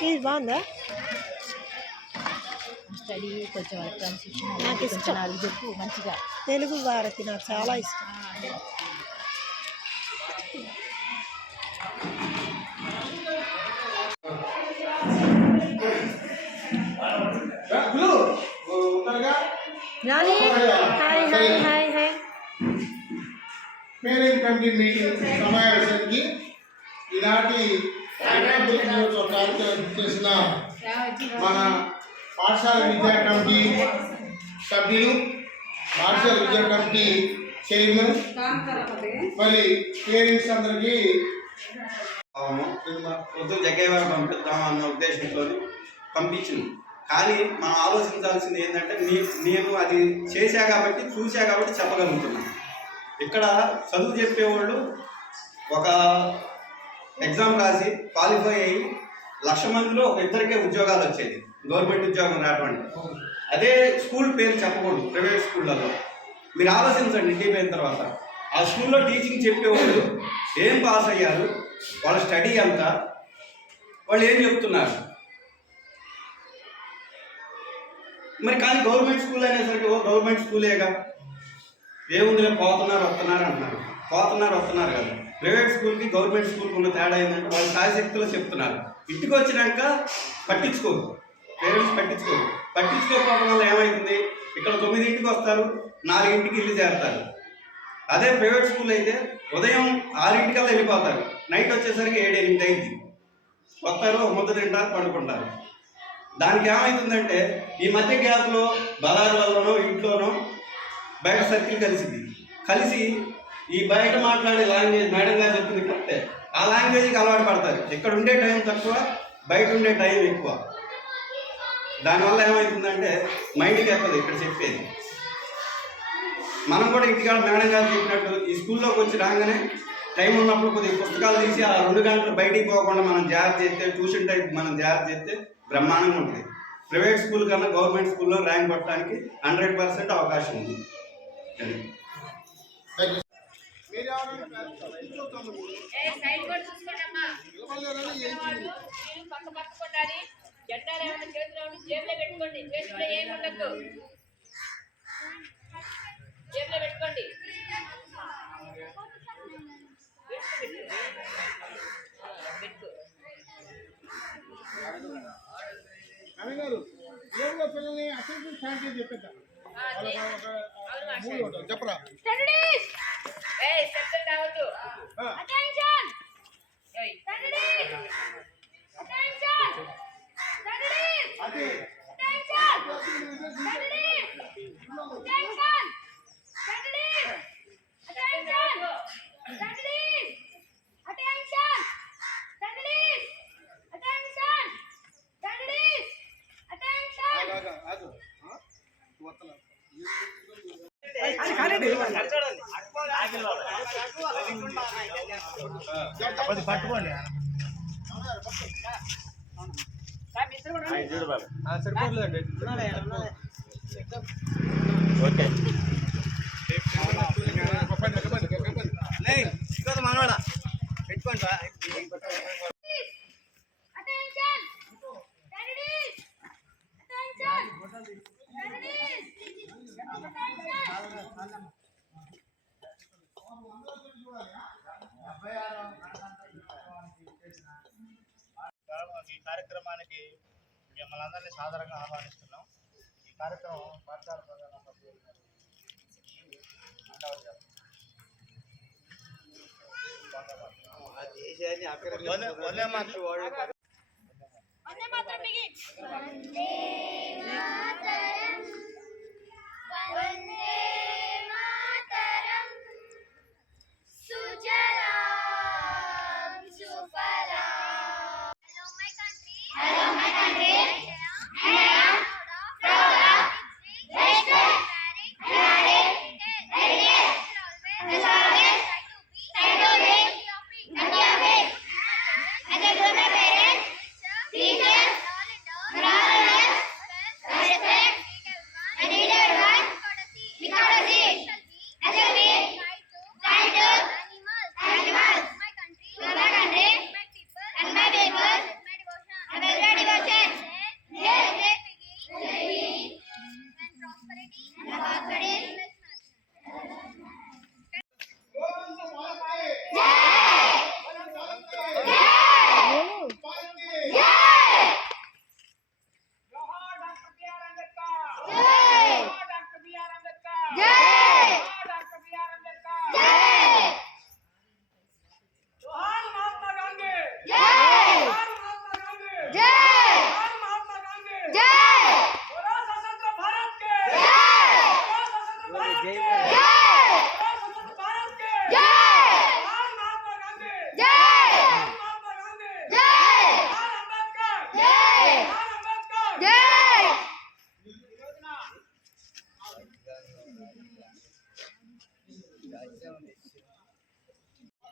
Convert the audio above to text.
ఇది బాగుందా స్టడీ కొంచెం క్రమశిక్షణ నాకు అలాంటి ఇష్టం. కొంచెం నాలుగు చెప్పు మంచిగా తెలుగు భారతి నాకు చాలా ఇష్టం రాని hi hi hi hi parent committee meeting సమావేశానికి ఇలాంటి దినోత్సవ కార్యక్రమం చేసిన మన పాఠశాల విద్యా కమిటీ సభ్యులు పాఠశాల విద్యా కమిటీ చైర్మన్ మళ్ళీ పేరెంట్స్ అందరికీ అవును పొద్దు జగ్గయ్య పంపిద్దాం అన్న ఉద్దేశంతో పంపించింది కానీ మనం ఆలోచించాల్సింది ఏంటంటే నీ నేను అది చేశా కాబట్టి చూశా కాబట్టి చెప్పగలుగుతున్నాను ఇక్కడ చదువు చెప్పేవాళ్ళు ఒక ఎగ్జామ్ రాసి క్వాలిఫై అయ్యి లక్ష మందిలో ఒక ఇద్దరికే ఉద్యోగాలు వచ్చేది గవర్నమెంట్ ఉద్యోగం రావడం అదే స్కూల్ పేరు చెప్పకూడదు ప్రైవేట్ స్కూళ్ళలో మీరు ఆలోచించండి ఇంటికి పోయిన తర్వాత. ఆ స్కూల్లో టీచింగ్ చెప్పేవాళ్ళు ఏం పాస్ అయ్యారు వాళ్ళ స్టడీ ఎంత వాళ్ళు ఏం చెప్తున్నారు? మరి కానీ గవర్నమెంట్ స్కూల్ అనేసరికి ఓ గవర్నమెంట్ స్కూలేగా? ఏముందిలే పోతున్నారు వస్తున్నారు అంటున్నారు. పోతున్నారు వస్తున్నారు కదా. ప్రైవేట్ స్కూల్కి గవర్నమెంట్ స్కూల్కి ఉన్న తేడా ఏంటంటే వాళ్ళు సాయశక్తిలో చెప్తున్నారు. ఇంటికి వచ్చినాక పట్టించుకోరు. పేరెంట్స్ పట్టించుకోరు. పట్టించుకోకపోవడం వల్ల ఏమైతుంది? ఇక్కడ తొమ్మిదింటికి వస్తారు నాలుగింటికి ఇల్లు చేరతారు. అదే ప్రైవేట్ స్కూల్ అయితే ఉదయం ఆరింటికల్లా వెళ్ళిపోతారు. నైట్ వచ్చేసరికి ఏడు ఎనిమిది అయింది. వస్తారు ముద్ద తింటారు పండుకుంటారు. దానికి ఏమవుతుందంటే ఈ మధ్య గ్యాప్లో బలారులలోనో ఇంట్లోనో బయట సర్కిల్ కలిసింది. కలిసి ఈ బయట మాట్లాడే లాంగ్వేజ్ మేడం గారు చెప్పింది కరెక్టే. ఆ లాంగ్వేజ్కి అలవాటు పడతారు. ఇక్కడ ఉండే టైం తక్కువ బయట ఉండే టైం ఎక్కువ. దానివల్ల ఏమవుతుందంటే మైండ్కి ఎక్కదు ఇక్కడ చెప్పేది. మనం కూడా ఇంటికాడ మేడం గారు చెప్పినట్టు ఈ స్కూల్లోకి వచ్చి రాగానే టైం ఉన్నప్పుడు కొద్దిగా పుస్తకాలు తీసి ఆ రెండు గంటలు బయటికి పోకుండా మనం జాగ్రత్త చేస్తే ట్యూషన్ టైప్ మనం జాగ్రత్త చేస్తే బ్రహ్మాండంగా ఉంటుంది. ప్రైవేట్ స్కూల్ కన్నా గవర్నమెంట్ స్కూల్లో ర్యాంక్ పట్టడానికి హండ్రెడ్ పర్సెంట్ అవకాశం ఉంది. జెండాలు ఏమైనా చేతిలో ఉండి జేబులో పెట్టుకోండి. చేతిలో ఏమి ఉండద్దు. జేబులో పెట్టుకోండి. పెట్టు రవి గారు ఏడులో పిల్లల్ని అసెంబ్లీ శాంతి చెప్పేద్దాం ఆ, చెయ్యి. అవును, మూడు ఉంటారు. చెప్పరా? పట్టుకోండి. ఓకే. చెప్పండి, చెప్పండి. మనవాడా? పెట్టుకోండి కార్యక్రమానికి మిమ్మల్ని అందరినీ సాధారణంగా ఆహ్వానిస్తున్నాం. ఈ కార్యక్రమం పాఠశాల ప్రధాన